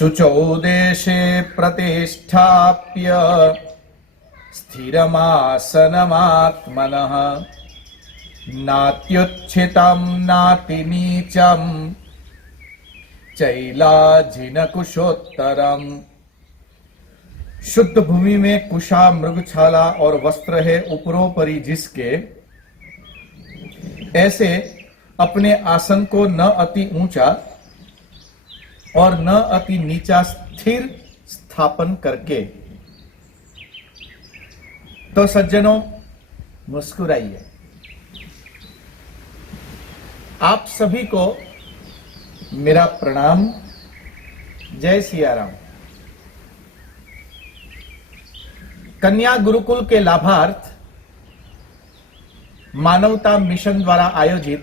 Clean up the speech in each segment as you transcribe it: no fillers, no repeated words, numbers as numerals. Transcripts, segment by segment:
शुचौ देशे प्रतिष्ठाप्य स्थिरमासनमात्मनः नात्युच्छितं नातिनीचं चैलाजिनकुशोत्तरम्। शुद्ध भूमि में कुशा मृगछाला और वस्त्र है उपरोपरि जिसके, ऐसे अपने आसन को न अति ऊंचा और न अति नीचा स्थिर स्थापन करके। तो सज्जनों, मुस्कुराइए। आप सभी को मेरा प्रणाम। जय सिया राम। कन्या गुरुकुल के लाभार्थ मानवता मिशन द्वारा आयोजित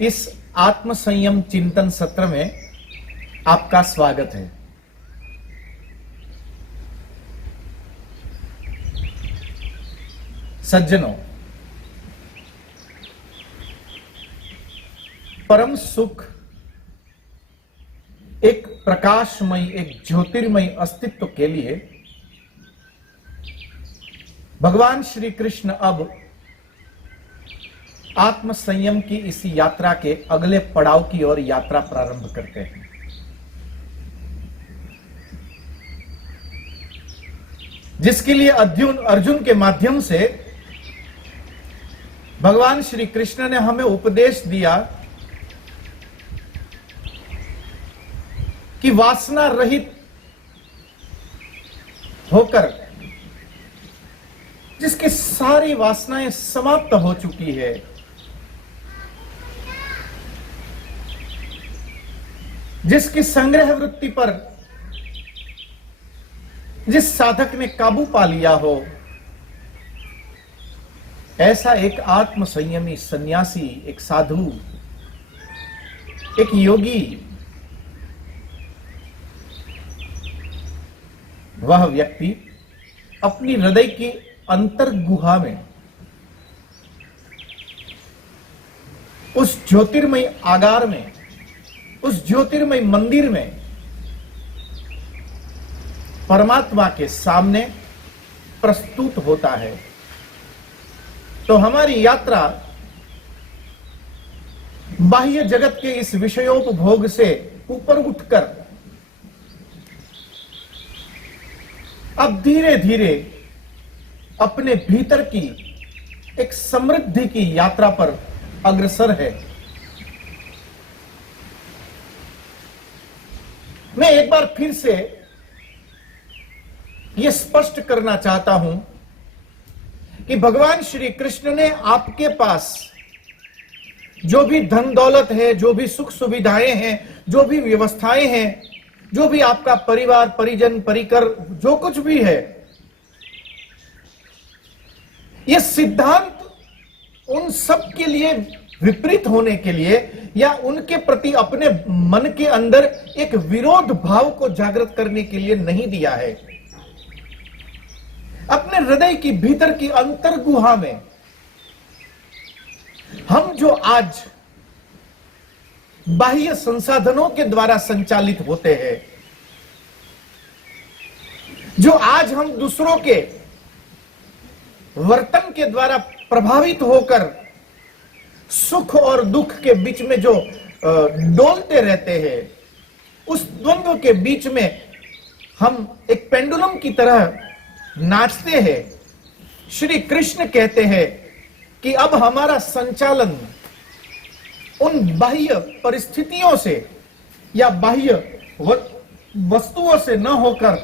इस आत्म संयम चिंतन सत्र में आपका स्वागत है। सज्जनों, परम सुख एक प्रकाशमय, एक ज्योतिर्मय अस्तित्व के लिए भगवान श्री कृष्ण अब आत्म संयम की इस यात्रा के अगले पड़ाव की ओर यात्रा प्रारंभ करते हैं। जिसके लिए अर्जुन के माध्यम से भगवान श्री कृष्ण ने हमें उपदेश दिया कि वासना रहित होकर, जिसकी सारी वासनाएं समाप्त हो चुकी है, जिसकी संग्रह वृत्ति पर जिस साधक ने काबू पा लिया हो, ऐसा एक आत्म संयमी सन्यासी, एक साधु, एक योगी, वह व्यक्ति अपनी हृदय की अंतर गुहा में, उस ज्योतिर्मय आगार में, उस ज्योतिर्मय मंदिर में परमात्मा के सामने प्रस्तुत होता है। तो हमारी यात्रा बाह्य जगत के इस विषयोपभोग से ऊपर उठकर अब धीरे धीरे अपने भीतर की एक समृद्धि की यात्रा पर अग्रसर है। मैं एक बार फिर से यह स्पष्ट करना चाहता हूं कि भगवान श्री कृष्ण ने आपके पास जो भी धन दौलत है, जो भी सुख सुविधाएं हैं, जो भी व्यवस्थाएं हैं, जो भी आपका परिवार परिजन परिकर जो कुछ भी है, यह सिद्धांत उन सब के लिए विपरीत होने के लिए या उनके प्रति अपने मन के अंदर एक विरोध भाव को जागृत करने के लिए नहीं दिया है। अपने हृदय की भीतर की अंतर गुहा में हम जो आज बाह्य संसाधनों के द्वारा संचालित होते हैं, जो आज हम दूसरों के वर्तन के द्वारा प्रभावित होकर सुख और दुख के बीच में जो डोलते रहते हैं, उस द्वंद्व के बीच में हम एक पेंडुलम की तरह नाचते हैं। श्री कृष्ण कहते हैं कि अब हमारा संचालन उन बाह्य परिस्थितियों से या बाह्य वस्तुओं से न होकर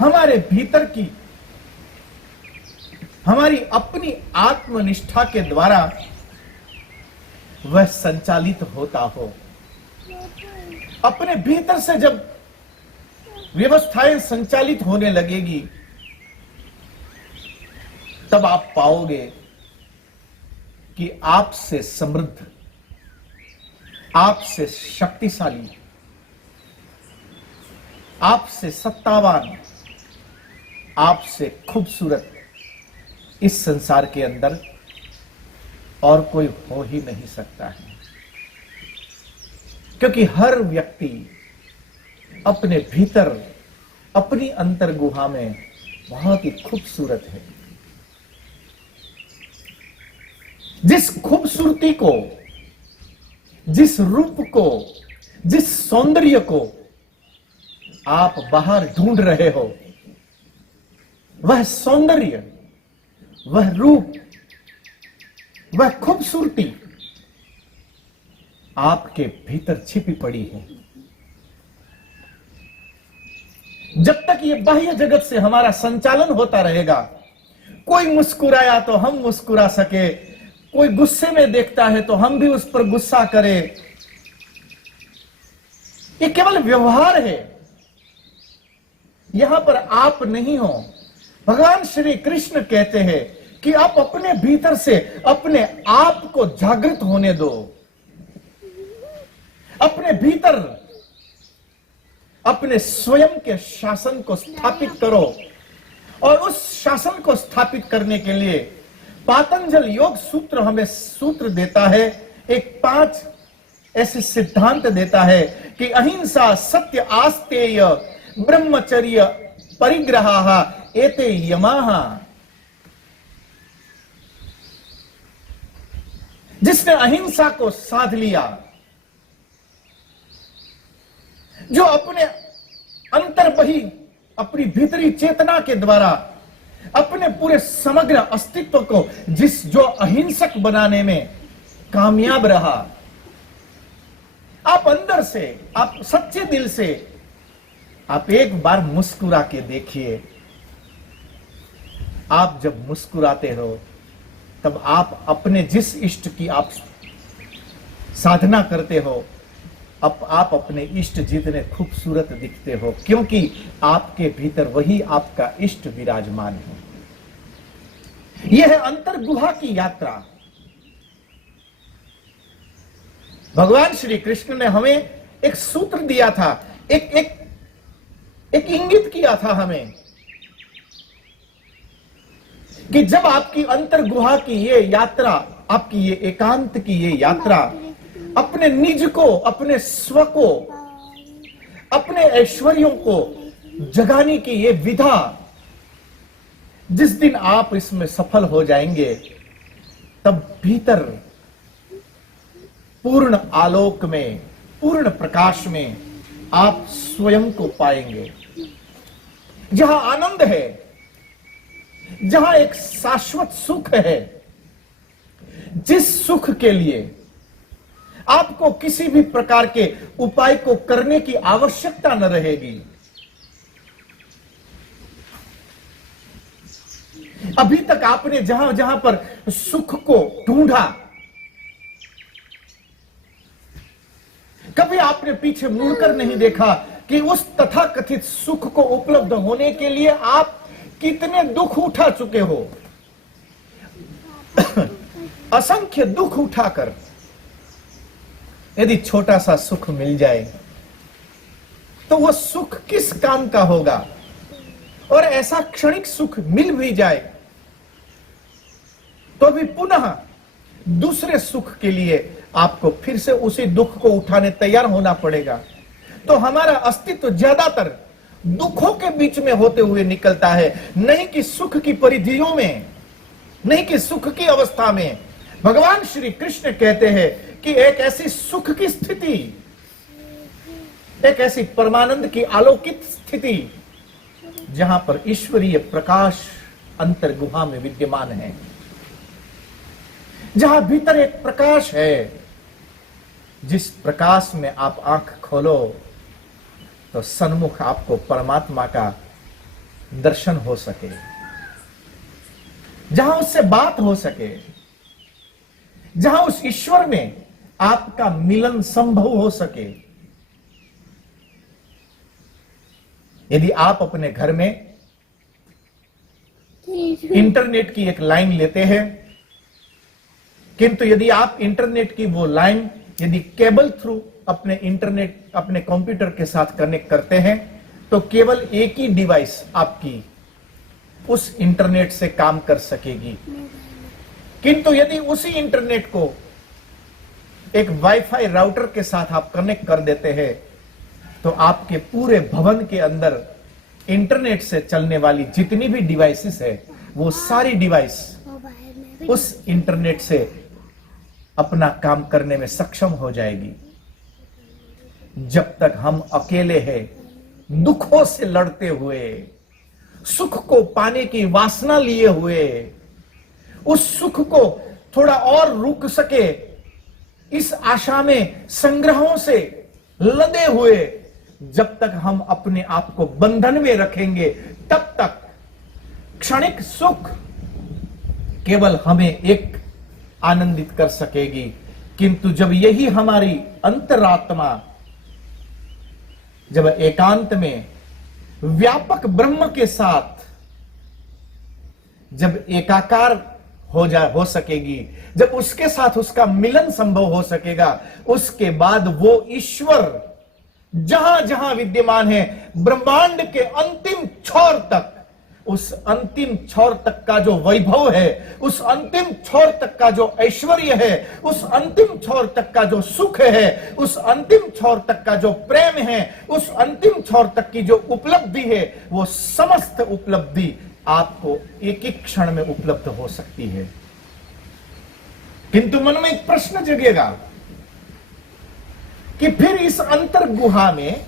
हमारे भीतर की हमारी अपनी आत्मनिष्ठा के द्वारा वह संचालित होता हो। अपने भीतर से जब व्यवस्थाएं संचालित होने लगेगी, तब आप पाओगे कि आपसे समृद्ध, आपसे शक्तिशाली, आपसे सत्तावान, आपसे खूबसूरत इस संसार के अंदर और कोई हो ही नहीं सकता है। क्योंकि हर व्यक्ति अपने भीतर, अपनी अंतर गुहा में बहुत ही खूबसूरत है। जिस खूबसूरती को, जिस रूप को, जिस सौंदर्य को आप बाहर ढूंढ रहे हो, वह सौंदर्य, वह रूप, वह खूबसूरती आपके भीतर छिपी पड़ी है। जब तक ये बाह्य जगत से हमारा संचालन होता रहेगा, कोई मुस्कुराया तो हम मुस्कुरा सके, कोई गुस्से में देखता है तो हम भी उस पर गुस्सा करें, ये केवल व्यवहार है, यहां पर आप नहीं हो। भगवान श्री कृष्ण कहते हैं कि आप अपने भीतर से अपने आप को जागृत होने दो, अपने भीतर अपने स्वयं के शासन को स्थापित करो। और उस शासन को स्थापित करने के लिए पातंजल योग सूत्र हमें सूत्र देता है, एक 5 ऐसे सिद्धांत देता है कि अहिंसा, सत्य, आस्तेय, ब्रह्मचर्य, परिग्रह, एते यमाः। जिसने अहिंसा को साध लिया, जो अपने अंतर्बही, अपनी भीतरी चेतना के द्वारा अपने पूरे समग्र अस्तित्व को जो अहिंसक बनाने में कामयाब रहा, आप अंदर से, आप सच्चे दिल से आप एक बार मुस्कुरा के देखिए। आप जब मुस्कुराते हो तब आप अपने जिस इष्ट की आप साधना करते हो, अब आप अपने इष्ट जितने खूबसूरत दिखते हो, क्योंकि आपके भीतर वही आपका इष्ट विराजमान है। यह है अंतर गुहा की यात्रा। भगवान श्री कृष्ण ने हमें एक सूत्र दिया था, एक इंगित किया था हमें कि जब आपकी अंतर गुहा की ये यात्रा, आपकी ये एकांत की ये यात्रा, अपने निज को, अपने स्व को, अपने ऐश्वर्यों को जगाने की ये विधा, जिस दिन आप इसमें सफल हो जाएंगे, तब भीतर पूर्ण आलोक में, पूर्ण प्रकाश में आप स्वयं को पाएंगे, जहां आनंद है, जहां एक शाश्वत सुख है, जिस सुख के लिए आपको किसी भी प्रकार के उपाय को करने की आवश्यकता न रहेगी। अभी तक आपने जहां जहां पर सुख को ढूंढा, कभी आपने पीछे मुड़कर नहीं देखा कि उस तथाकथित सुख को उपलब्ध होने के लिए आप कितने दुख उठा चुके हो। असंख्य दुख उठाकर यदि छोटा सा सुख मिल जाए तो वह सुख किस काम का होगा। और ऐसा क्षणिक सुख मिल भी जाए तो भी पुनः दूसरे सुख के लिए आपको फिर से उसी दुख को उठाने तैयार होना पड़ेगा। तो हमारा अस्तित्व ज्यादातर दुखों के बीच में होते हुए निकलता है, नहीं कि सुख की परिधियों में, नहीं कि सुख की अवस्था में। भगवान श्री कृष्ण कहते हैं कि एक ऐसी सुख की स्थिति, एक ऐसी परमानंद की आलोकित स्थिति जहां पर ईश्वरीय प्रकाश अंतर गुहा में विद्यमान है, जहां भीतर एक प्रकाश है, जिस प्रकाश में आप आंख खोलो तो सन्मुख आपको परमात्मा का दर्शन हो सके, जहां उससे बात हो सके, जहां उस ईश्वर में आपका मिलन संभव हो सके। यदि आप अपने घर में इंटरनेट की एक लाइन लेते हैं, किंतु यदि आप इंटरनेट की वो लाइन यदि केबल थ्रू अपने इंटरनेट, अपने कंप्यूटर के साथ कनेक्ट करते हैं, तो केवल एक ही डिवाइस आपकी उस इंटरनेट से काम कर सकेगी। किंतु यदि उसी इंटरनेट को एक वाईफाई राउटर के साथ आप कनेक्ट कर देते हैं, तो आपके पूरे भवन के अंदर इंटरनेट से चलने वाली जितनी भी डिवाइसेस है, वो सारी डिवाइस उस इंटरनेट से अपना काम करने में सक्षम हो जाएगी। जब तक हम अकेले हैं, दुखों से लड़ते हुए, सुख को पाने की वासना लिए हुए, उस सुख को थोड़ा और रुक सके इस आशा में संग्रहों से लदे हुए, जब तक हम अपने आप को बंधन में रखेंगे, तब तक क्षणिक सुख केवल हमें एक आनंदित कर सकेगी। किंतु जब यही हमारी अंतरात्मा जब एकांत में व्यापक ब्रह्म के साथ जब एकाकार हो सकेगी, जब उसके साथ उसका मिलन संभव हो सकेगा, उसके बाद वो ईश्वर जहां जहां विद्यमान है, ब्रह्मांड के अंतिम छोर तक, उस अंतिम छोर तक का जो वैभव है, उस अंतिम छोर तक का जो ऐश्वर्य है, उस अंतिम छोर तक का जो सुख है, उस अंतिम छोर तक का जो प्रेम है, उस अंतिम छोर तक की जो उपलब्धि है, वो समस्त उपलब्धि आपको एक एक क्षण में उपलब्ध हो सकती है। किंतु मन में एक प्रश्न जगेगा कि फिर इस अंतर गुहा में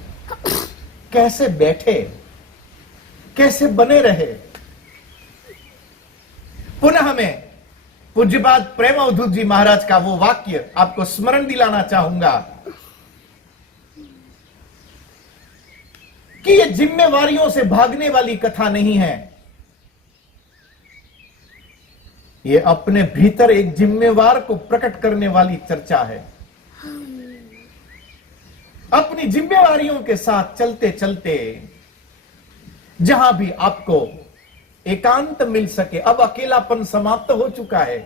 कैसे बैठे, कैसे बने रहे। पुनः मैं पूज्यपाद प्रेम अवधूत जी महाराज का वो वाक्य आपको स्मरण दिलाना चाहूंगा कि ये जिम्मेवारियों से भागने वाली कथा नहीं है, ये अपने भीतर एक जिम्मेवार को प्रकट करने वाली चर्चा है। अपनी जिम्मेवारियों के साथ चलते चलते जहां भी आपको एकांत मिल सके, अब अकेलापन समाप्त हो चुका है,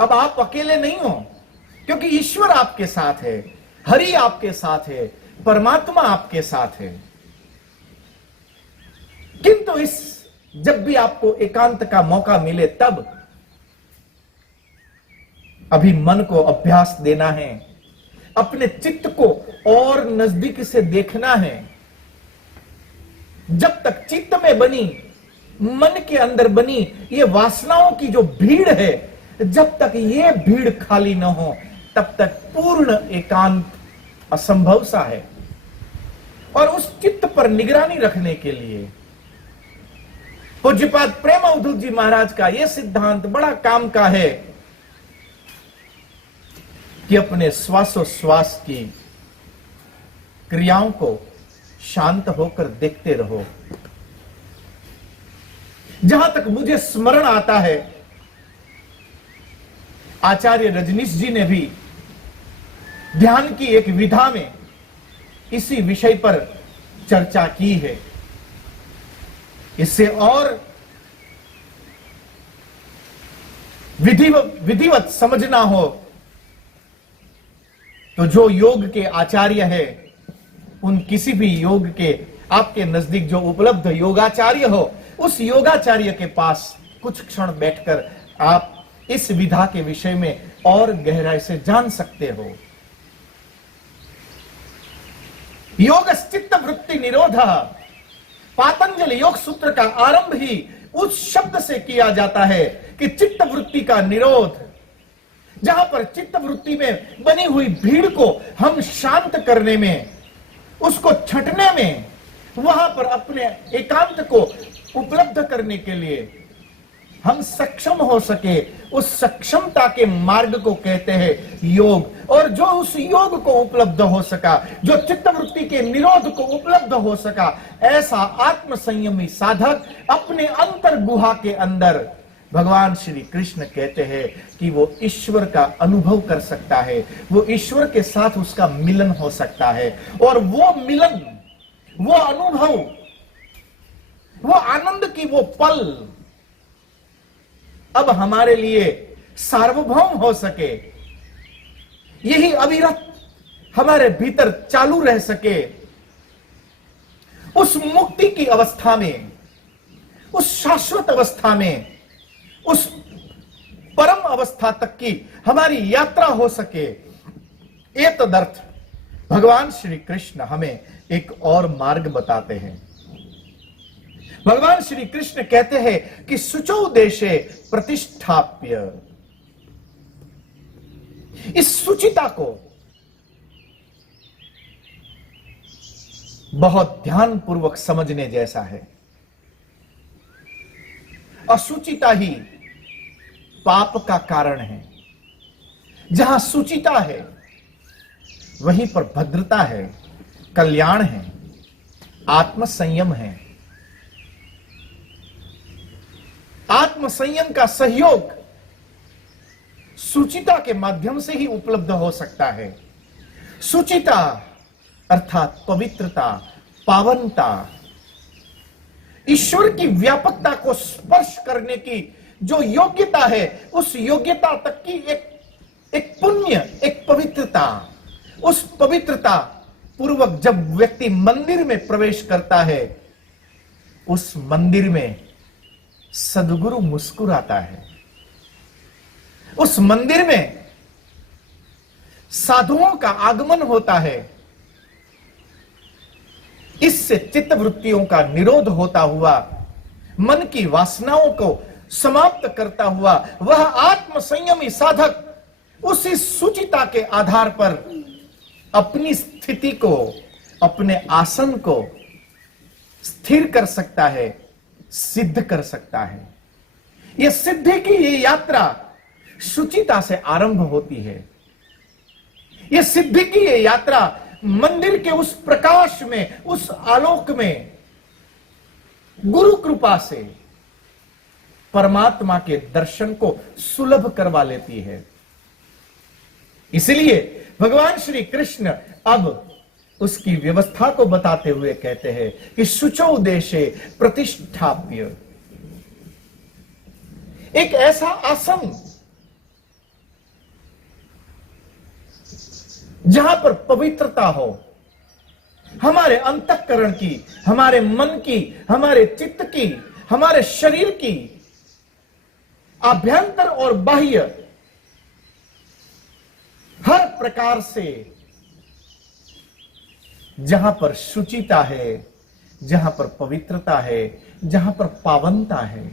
अब आप अकेले नहीं हो, क्योंकि ईश्वर आपके साथ है, हरि आपके साथ है, परमात्मा आपके साथ है। किंतु इस जब भी आपको एकांत का मौका मिले, तब अभी मन को अभ्यास देना है, अपने चित्त को और नजदीक से देखना है। जब तक चित्त में बनी, मन के अंदर बनी ये वासनाओं की जो भीड़ है, जब तक ये भीड़ खाली न हो, तब तक पूर्ण एकांत असंभव सा है। और उस चित्त पर निगरानी रखने के लिए पूज्यपाद प्रेम अवधूत जी महाराज का यह सिद्धांत बड़ा काम का है कि अपने श्वासोश्वास की क्रियाओं को शांत होकर देखते रहो। जहां तक मुझे स्मरण आता है, आचार्य रजनीश जी ने भी ध्यान की एक विधा में इसी विषय पर चर्चा की है। इससे और विधिवत समझना हो तो जो योग के आचार्य है, उन किसी भी योग के आपके नजदीक जो उपलब्ध योगाचार्य हो, उस योगाचार्य के पास कुछ क्षण बैठकर आप इस विधा के विषय में और गहराई से जान सकते हो। योग चित्त वृत्ति निरोध, पातंजल योग सूत्र का आरंभ ही उस शब्द से किया जाता है कि चित्त वृत्ति का निरोध। जहां पर चित्त वृत्ति में बनी हुई भीड़ को हम शांत करने में, उसको छंटने में, वहां पर अपने एकांत को उपलब्ध करने के लिए हम सक्षम हो सके, उस सक्षमता के मार्ग को कहते हैं योग। और जो उस योग को उपलब्ध हो सका, जो चित्तवृत्ति के निरोध को उपलब्ध हो सका, ऐसा आत्म संयमी साधक अपने अंतर गुहा के अंदर भगवान श्री कृष्ण कहते हैं कि वो ईश्वर का अनुभव कर सकता है, वो ईश्वर के साथ उसका मिलन हो सकता है। और वो मिलन, वो अनुभव, वो आनंद की वो पल अब हमारे लिए सार्वभौम हो सके, यही अविरत हमारे भीतर चालू रह सके, उस मुक्ति की अवस्था में, उस शाश्वत अवस्था में, उस परम अवस्था तक की हमारी यात्रा हो सके। एतदर्थ भगवान श्री कृष्ण हमें एक और मार्ग बताते हैं। भगवान श्री कृष्ण कहते हैं कि शुचौ देशे प्रतिष्ठाप्य। इस शुचिता को बहुत ध्यानपूर्वक समझने जैसा है। अशुचिता ही पाप का कारण है। जहां शुचिता है वहीं पर भद्रता है, कल्याण है, आत्मसंयम है। आत्मसंयम का सहयोग शुचिता के माध्यम से ही उपलब्ध हो सकता है। शुचिता अर्थात पवित्रता, पावनता, ईश्वर की व्यापकता को स्पर्श करने की जो योग्यता है, उस योग्यता तक की एक पुण्य, एक पवित्रता। उस पवित्रता पूर्वक जब व्यक्ति मंदिर में प्रवेश करता है, उस मंदिर में सद्गुरु मुस्कुराता है। उस मंदिर में साधुओं का आगमन होता है। इससे चित्त वृत्तियों का निरोध होता हुआ, मन की वासनाओं को समाप्त करता हुआ, वह आत्म संयमी साधक उसी शुचिता के आधार पर अपनी स्थिति को, अपने आसन को स्थिर कर सकता है, सिद्ध कर सकता है। यह सिद्धि की ये यात्रा शुचिता से आरंभ होती है। यह सिद्धि की ये यात्रा मंदिर के उस प्रकाश में, उस आलोक में, गुरु कृपा से परमात्मा के दर्शन को सुलभ करवा लेती है। इसलिए भगवान श्री कृष्ण अब उसकी व्यवस्था को बताते हुए कहते हैं कि शुचौ देशे प्रतिष्ठाप्य। एक ऐसा आसन जहां पर पवित्रता हो, हमारे अंतःकरण की, हमारे मन की, हमारे चित्त की, हमारे शरीर की, आभ्यंतर और बाह्य हर प्रकार से जहां पर शुचिता है, जहां पर पवित्रता है, जहां पर पावनता है,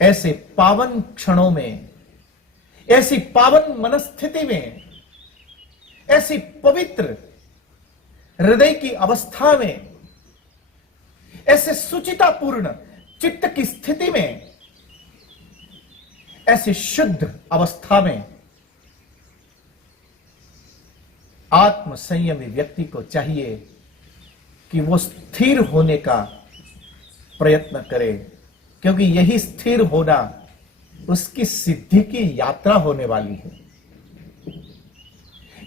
ऐसे पावन क्षणों में, ऐसी पावन मनस्थिति में, ऐसी पवित्र हृदय की अवस्था में, ऐसे सुचितापूर्ण चित्त की स्थिति में, ऐसी शुद्ध अवस्था में आत्म संयमी व्यक्ति को चाहिए कि वो स्थिर होने का प्रयत्न करे, क्योंकि यही स्थिर होना उसकी सिद्धि की यात्रा होने वाली है।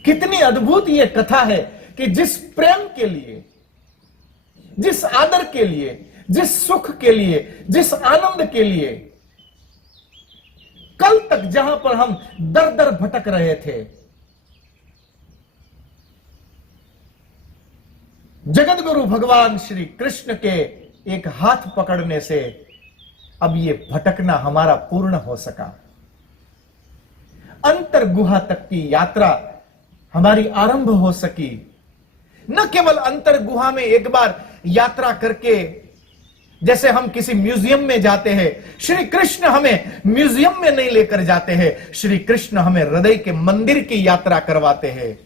कितनी अद्भुत यह कथा है कि जिस प्रेम के लिए, जिस आदर के लिए, जिस सुख के लिए, जिस आनंद के लिए कल तक जहां पर हम दर दर भटक रहे थे, जगत गुरु भगवान श्री कृष्ण के एक हाथ पकड़ने से अब ये भटकना हमारा पूर्ण हो सका। अंतर गुहा तक की यात्रा हमारी आरंभ हो सकी। न केवल अंतर गुहा में एक बार यात्रा करके, जैसे हम किसी म्यूजियम में जाते हैं, श्री कृष्ण हमें म्यूजियम में नहीं लेकर जाते हैं, श्री कृष्ण हमें हृदय के मंदिर की यात्रा करवाते हैं।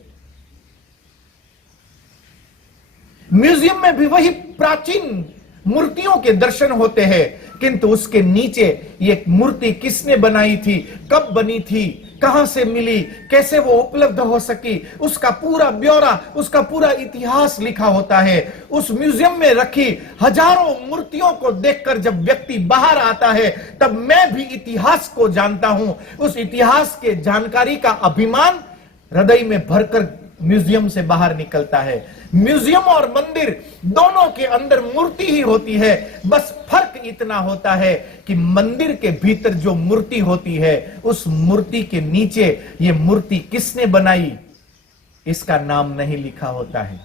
म्यूजियम में भी वही प्राचीन मूर्तियों के दर्शन होते हैं, किंतु उसके नीचे ये मूर्ति किसने बनाई थी, कब बनी थी, कहां से मिली, कैसे वो उपलब्ध हो सकी, उसका पूरा ब्यौरा, उसका पूरा इतिहास लिखा होता है। उस म्यूजियम में रखी हजारों मूर्तियों को देखकर जब व्यक्ति बाहर आता है, तब मैं भी इतिहास को जानता हूं। उस इतिहास के जानकारी का अभिमान हृदय में भरकर म्यूजियम से बाहर निकलता है। म्यूजियम और मंदिर दोनों के अंदर मूर्ति ही होती है, बस फर्क इतना होता है कि मंदिर के भीतर जो मूर्ति होती है, उस मूर्ति के नीचे ये मूर्ति किसने बनाई इसका नाम नहीं लिखा होता है।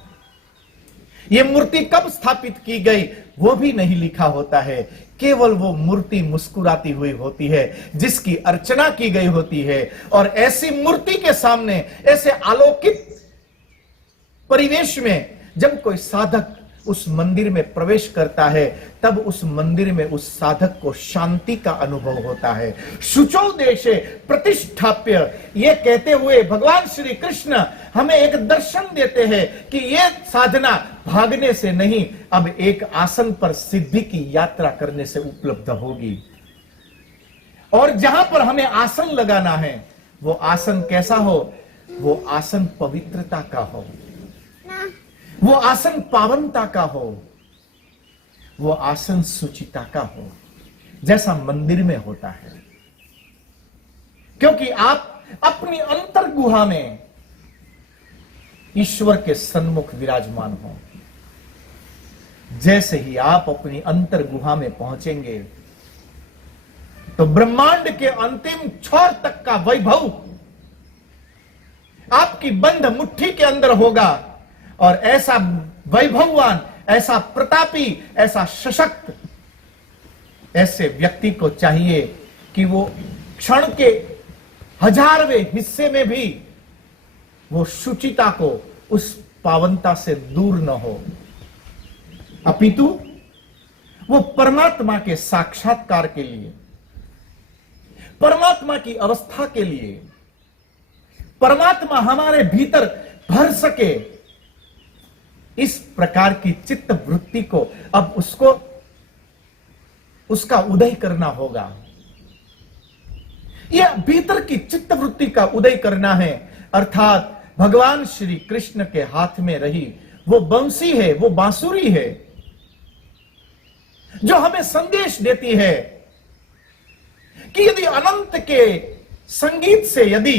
ये मूर्ति कब स्थापित की गई वो भी नहीं लिखा होता है। केवल वो मूर्ति मुस्कुराती हुई होती है, जिसकी अर्चना की गई होती है। और ऐसी मूर्ति के सामने, ऐसे आलोकित परिवेश में जब कोई साधक उस मंदिर में प्रवेश करता है, तब उस मंदिर में उस साधक को शांति का अनुभव होता है। शुचौ देशे प्रतिष्ठाप्य, ये कहते हुए भगवान श्री कृष्ण हमें एक दर्शन देते हैं कि ये साधना भागने से नहीं, अब एक आसन पर सिद्धि की यात्रा करने से उपलब्ध होगी। और जहां पर हमें आसन लगाना है, वो आसन कैसा हो? वो आसन पवित्रता का हो, वो आसन पावनता का हो, वो आसन सुचिता का हो, जैसा मंदिर में होता है। क्योंकि आप अपनी अंतर गुहा में ईश्वर के सन्मुख विराजमान हो। जैसे ही आप अपनी अंतर गुहा में पहुंचेंगे, तो ब्रह्मांड के अंतिम छोर तक का वैभव आपकी बंद मुट्ठी के अंदर होगा। और ऐसा वैभववान, ऐसा प्रतापी, ऐसा सशक्त, ऐसे व्यक्ति को चाहिए कि वो क्षण के 1000वें हिस्से में भी वो शुचिता को, उस पावनता से दूर न हो, अपितु वो परमात्मा के साक्षात्कार के लिए, परमात्मा की अवस्था के लिए, परमात्मा हमारे भीतर भर सके, इस प्रकार की चित्त वृत्ति को अब उसका उदय करना होगा। यह भीतर की चित्त वृत्ति का उदय करना है, अर्थात भगवान श्री कृष्ण के हाथ में रही वो बंसी है, वो बांसुरी है, जो हमें संदेश देती है कि यदि अनंत के संगीत से यदि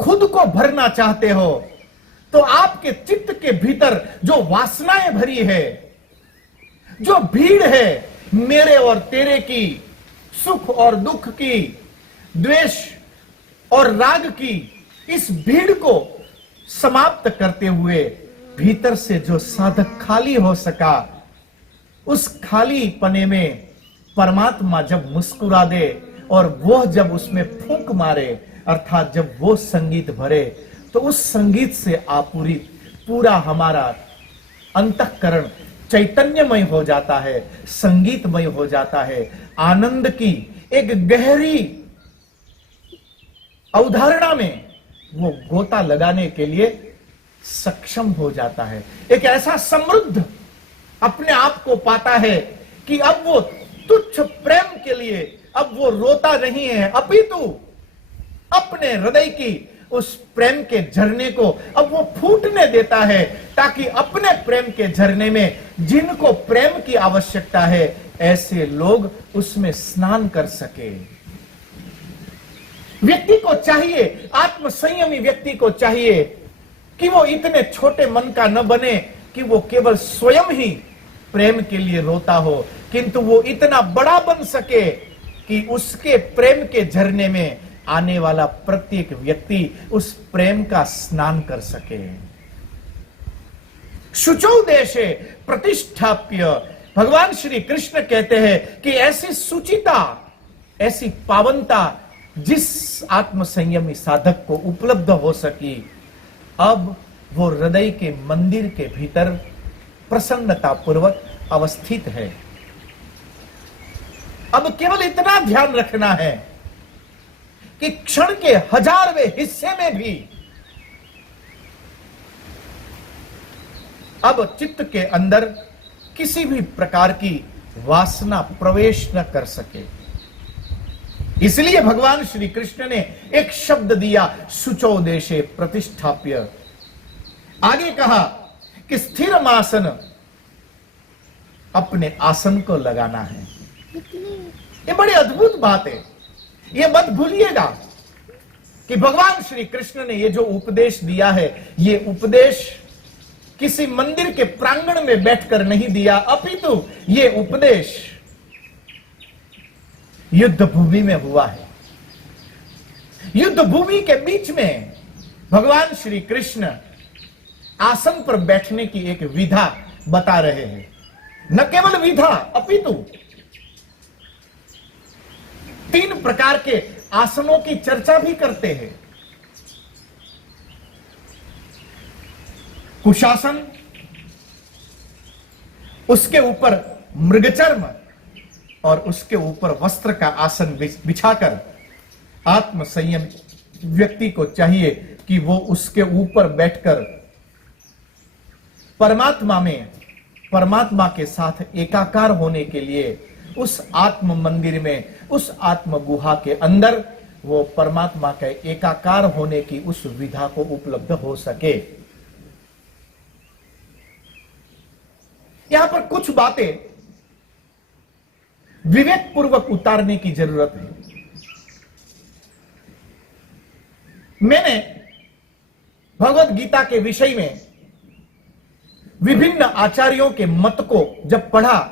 खुद को भरना चाहते हो, तो आपके चित्त के भीतर जो वासनाएं भरी है, जो भीड़ है मेरे और तेरे की, सुख और दुख की, द्वेष और राग की, इस भीड़ को समाप्त करते हुए भीतर से जो साधक खाली हो सका, उस खाली पने में परमात्मा जब मुस्कुरा दे और वो जब उसमें फूंक मारे, अर्थात जब वो संगीत भरे, तो उस संगीत से आपूरित पूरा हमारा अंतःकरण चैतन्यमय हो जाता है, संगीतमय हो जाता है, आनंद की एक गहरी अवधारणा में वो गोता लगाने के लिए सक्षम हो जाता है। एक ऐसा समृद्ध अपने आप को पाता है कि अब वो तुच्छ प्रेम के लिए अब वो रोता नहीं है, अपितु अपने हृदय की उस प्रेम के झरने को अब वो फूटने देता है, ताकि अपने प्रेम के झरने में जिनको प्रेम की आवश्यकता है, ऐसे लोग उसमें स्नान कर सके। व्यक्ति को चाहिए, आत्म संयमी व्यक्ति को चाहिए कि वो इतने छोटे मन का न बने कि वो केवल स्वयं ही प्रेम के लिए रोता हो, किंतु वो इतना बड़ा बन सके कि उसके प्रेम के झरने में आने वाला प्रत्येक व्यक्ति उस प्रेम का स्नान कर सके। शुचौ देशे प्रतिष्ठाप्य, भगवान श्री कृष्ण कहते हैं कि ऐसी सुचिता, ऐसी पावनता जिस आत्म संयमी साधक को उपलब्ध हो सकी, अब वो हृदय के मंदिर के भीतर प्रसन्नता पूर्वक अवस्थित है। अब केवल इतना ध्यान रखना है कि क्षण के 1000वें हिस्से में भी अब चित्त के अंदर किसी भी प्रकार की वासना प्रवेश न कर सके। इसलिए भगवान श्री कृष्ण ने एक शब्द दिया, शुचौ देशे प्रतिष्ठाप्य। आगे कहा कि स्थिर आसन, अपने आसन को लगाना है। ये बड़ी अद्भुत बात है, ये मत भूलिएगा कि भगवान श्री कृष्ण ने ये जो उपदेश दिया है, ये उपदेश किसी मंदिर के प्रांगण में बैठकर नहीं दिया, अपितु ये उपदेश युद्ध भूमि में हुआ है। युद्ध भूमि के बीच में भगवान श्री कृष्ण आसन पर बैठने की एक विधा बता रहे हैं। न केवल विधा, अपितु 3 प्रकार के आसनों की चर्चा भी करते हैं। कुशासन, उसके ऊपर मृगचर्म और उसके ऊपर वस्त्र का आसन बिछाकर आत्म संयम व्यक्ति को चाहिए कि वो उसके ऊपर बैठकर परमात्मा में, परमात्मा के साथ एकाकार होने के लिए उस आत्म मंदिर में, उस आत्म गुहा के अंदर वो परमात्मा के एकाकार होने की उस विधा को उपलब्ध हो सके। यहां पर कुछ बातें विवेक पूर्वक उतारने की जरूरत है। मैंने भगवत गीता के विषय में विभिन्न आचार्यों के मत को जब पढ़ा,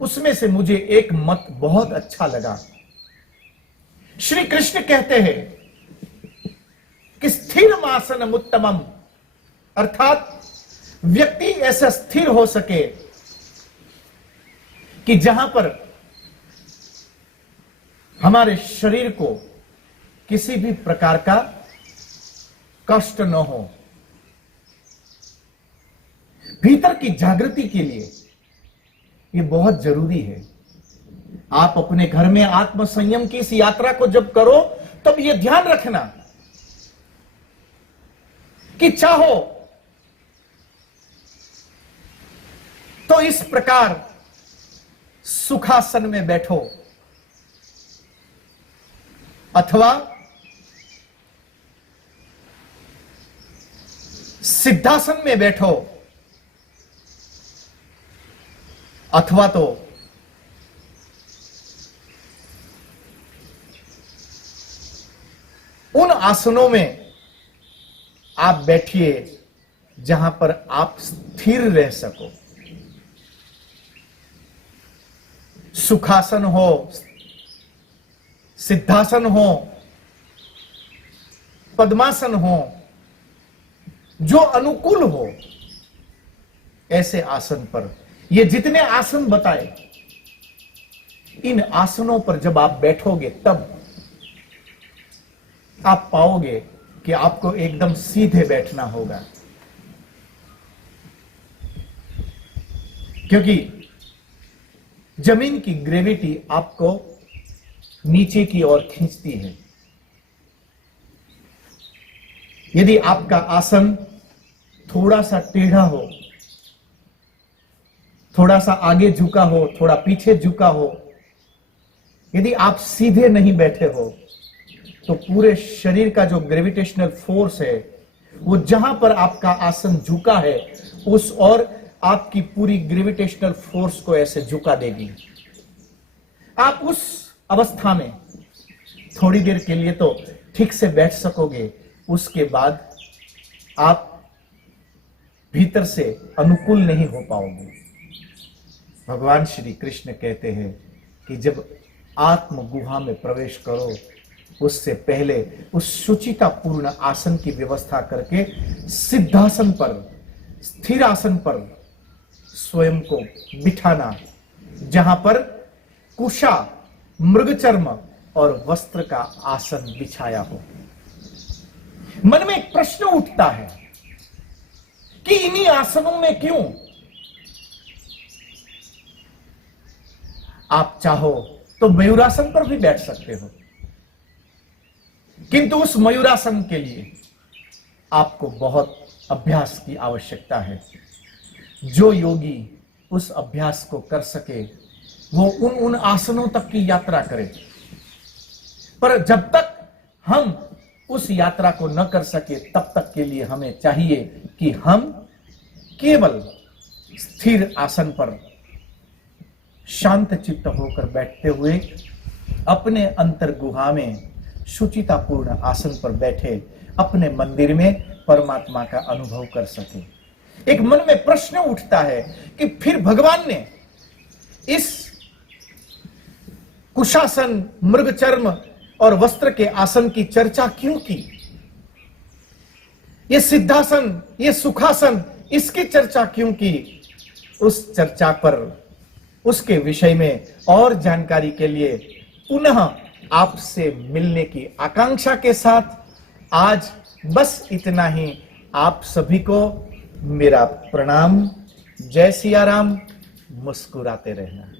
उसमें से मुझे एक मत बहुत अच्छा लगा। श्री कृष्ण कहते हैं कि स्थिर आसनम उत्तमम, अर्थात व्यक्ति ऐसा स्थिर हो सके कि जहां पर हमारे शरीर को किसी भी प्रकार का कष्ट न हो। भीतर की जागृति के लिए यह बहुत जरूरी है। आप अपने घर में आत्म संयम की इस यात्रा को जब करो, तब यह ध्यान रखना कि चाहो तो इस प्रकार सुखासन में बैठो अथवा सिद्धासन में बैठो, अथवा तो उन आसनों में आप बैठिए जहां पर आप स्थिर रह सको। सुखासन हो, सिद्धासन हो, पद्मासन हो, जो अनुकूल हो ऐसे आसन पर, ये जितने आसन बताए, इन आसनों पर जब आप बैठोगे तब आप पाओगे कि आपको एकदम सीधे बैठना होगा, क्योंकि जमीन की ग्रेविटी आपको नीचे की ओर खींचती है। यदि आपका आसन थोड़ा सा टेढ़ा हो, थोड़ा सा आगे झुका हो, थोड़ा पीछे झुका हो, यदि आप सीधे नहीं बैठे हो, तो पूरे शरीर का जो ग्रेविटेशनल फोर्स है वो जहां पर आपका आसन झुका है उस और आपकी पूरी ग्रेविटेशनल फोर्स को ऐसे झुका देगी। आप उस अवस्था में थोड़ी देर के लिए तो ठीक से बैठ सकोगे, उसके बाद आप भीतर से अनुकूल नहीं हो पाओगे। भगवान श्री कृष्ण कहते हैं कि जब आत्म गुहा में प्रवेश करो, उससे पहले उस शुचिता पूर्ण आसन की व्यवस्था करके सिद्धासन पर, स्थिर आसन पर स्वयं को बिठाना, जहां पर कुशा, मृगचर्म और वस्त्र का आसन बिछाया हो। मन में एक प्रश्न उठता है कि इन्हीं आसनों में क्यों? आप चाहो तो मयूरासन पर भी बैठ सकते हो, किंतु उस मयूरासन के लिए आपको बहुत अभ्यास की आवश्यकता है। जो योगी उस अभ्यास को कर सके वो उन आसनों तक की यात्रा करे, पर जब तक हम उस यात्रा को न कर सके तब तक के लिए हमें चाहिए कि हम केवल स्थिर आसन पर शांत चित्त होकर बैठते हुए अपने अंतर गुहा में शुचितापूर्ण आसन पर बैठे अपने मंदिर में परमात्मा का अनुभव कर सके। एक मन में प्रश्न उठता है कि फिर भगवान ने इस कुशासन, मृगचर्म और वस्त्र के आसन की चर्चा क्यों की? ये सिद्धासन, ये सुखासन, इसकी चर्चा क्यों की? उस चर्चा पर, उसके विषय में और जानकारी के लिए पुनः आपसे मिलने की आकांक्षा के साथ आज बस इतना ही। आप सभी को मेरा प्रणाम। जय सिया राम। मुस्कुराते रहना।